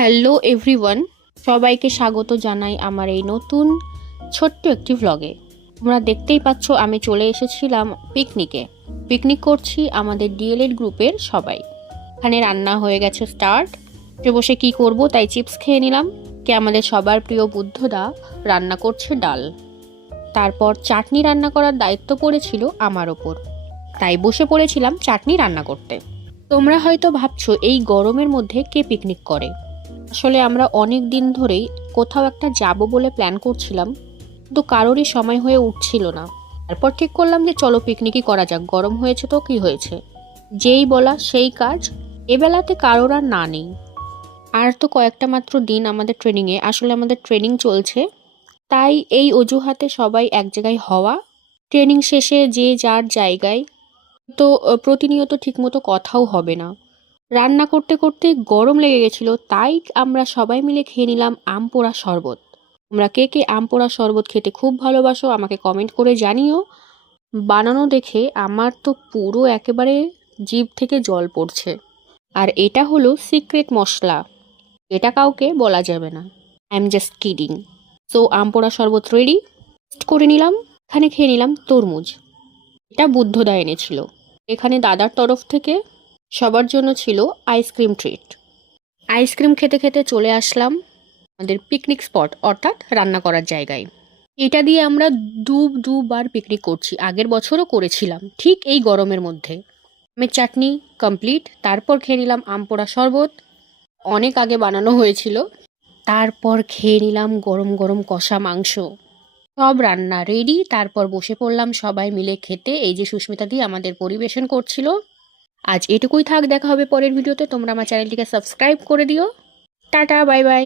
Hello everyone, সবাইকে স্বাগত জানাই আমার এই নতুন ছোট্ট একটি ভ্লগে। তোমরা দেখতেই পাচ্ছ আমি চলে এসেছিলাম পিকনিক করছি আমাদের ডিএলএড গ্রুপের সবাই। এখানে রান্না হয়ে গেছে স্টার্ট। বসে বসে কী করব তাই চিপস খেয়ে নিলাম। আমাদের সবার প্রিয় বুদ্ধদা রান্না করছে ডাল। তারপর চাটনি রান্না করার দায়িত্ব পড়েছিল আমার ওপর, তাই বসে পড়েছিলাম চাটনি রান্না করতে। তোমরা হয়তো ভাবছো এই গরমের মধ্যে কে পিকনিক করে। আসলে আমরা অনেক দিন ধরেই কোথাও একটা যাব বলে প্ল্যান করছিলাম, কিন্তু কারোরই সময় হয়ে উঠছিল না। তারপর ঠিক করলাম যে চলো পিকনিকই করা যাক, গরম হয়েছে তো কি হয়েছে, যেই বলা সেই কাজ। এবেলাতে কারোর আর না নেই। আর তো কয়েকটা মাত্র দিন আমাদের ট্রেনিংয়ে, আসলে আমাদের ট্রেনিং চলছে, তাই এই অজুহাতে সবাই এক জায়গায় হওয়া। ট্রেনিং শেষে যে যার জায়গায়, তো প্রতিনিয়ত ঠিকমতো কথাও হবে না। রান্না করতে করতে গরম লেগে গেছিল, তাই আমরা সবাই মিলে খেয়ে নিলাম আম পোড়া শরবত। তোমরা কে কে আম পোড়া শরবত খেতে খুব ভালোবাসো আমাকে কমেন্ট করে জানিও। বানানো দেখে আমার তো পুরো একেবারে জিভ থেকে জল পড়ছে। আর এটা হলো সিক্রেট মশলা, এটা কাউকে বলা যাবে না। I am just kidding. So আম পোড়া শরবত রেডি, করে নিলাম। এখানে খেয়ে নিলাম তরমুজ, এটা বুদ্ধদা এনেছিল। এখানে দাদার তরফ থেকে সবার জন্য ছিল আইসক্রিম ট্রিট। আইসক্রিম খেতে খেতে চলে আসলাম আমাদের পিকনিক স্পট, অর্থাৎ রান্না করার জায়গায়। এটা দিয়ে আমরা দুবার পিকনিক করছি, আগের বছরও করেছিলাম ঠিক এই গরমের মধ্যে। আমের চাটনি কমপ্লিট, তারপর খেয়ে নিলাম আম পোড়া শরবত, অনেক আগে বানানো হয়েছিল। তারপর খেয়ে নিলাম গরম গরম কষা মাংস। সব রান্না রেডি, তারপর বসে পড়লাম সবাই মিলে খেতে। এই যে সুস্মিতা দি আমাদের পরিবেশন করছিল। আজ এটুকুই থাক, দেখা হবে পরের ভিডিওতে। তোমরা আমার চ্যানেলটিকে সাবস্ক্রাইব করে দিও। Tata, bye bye.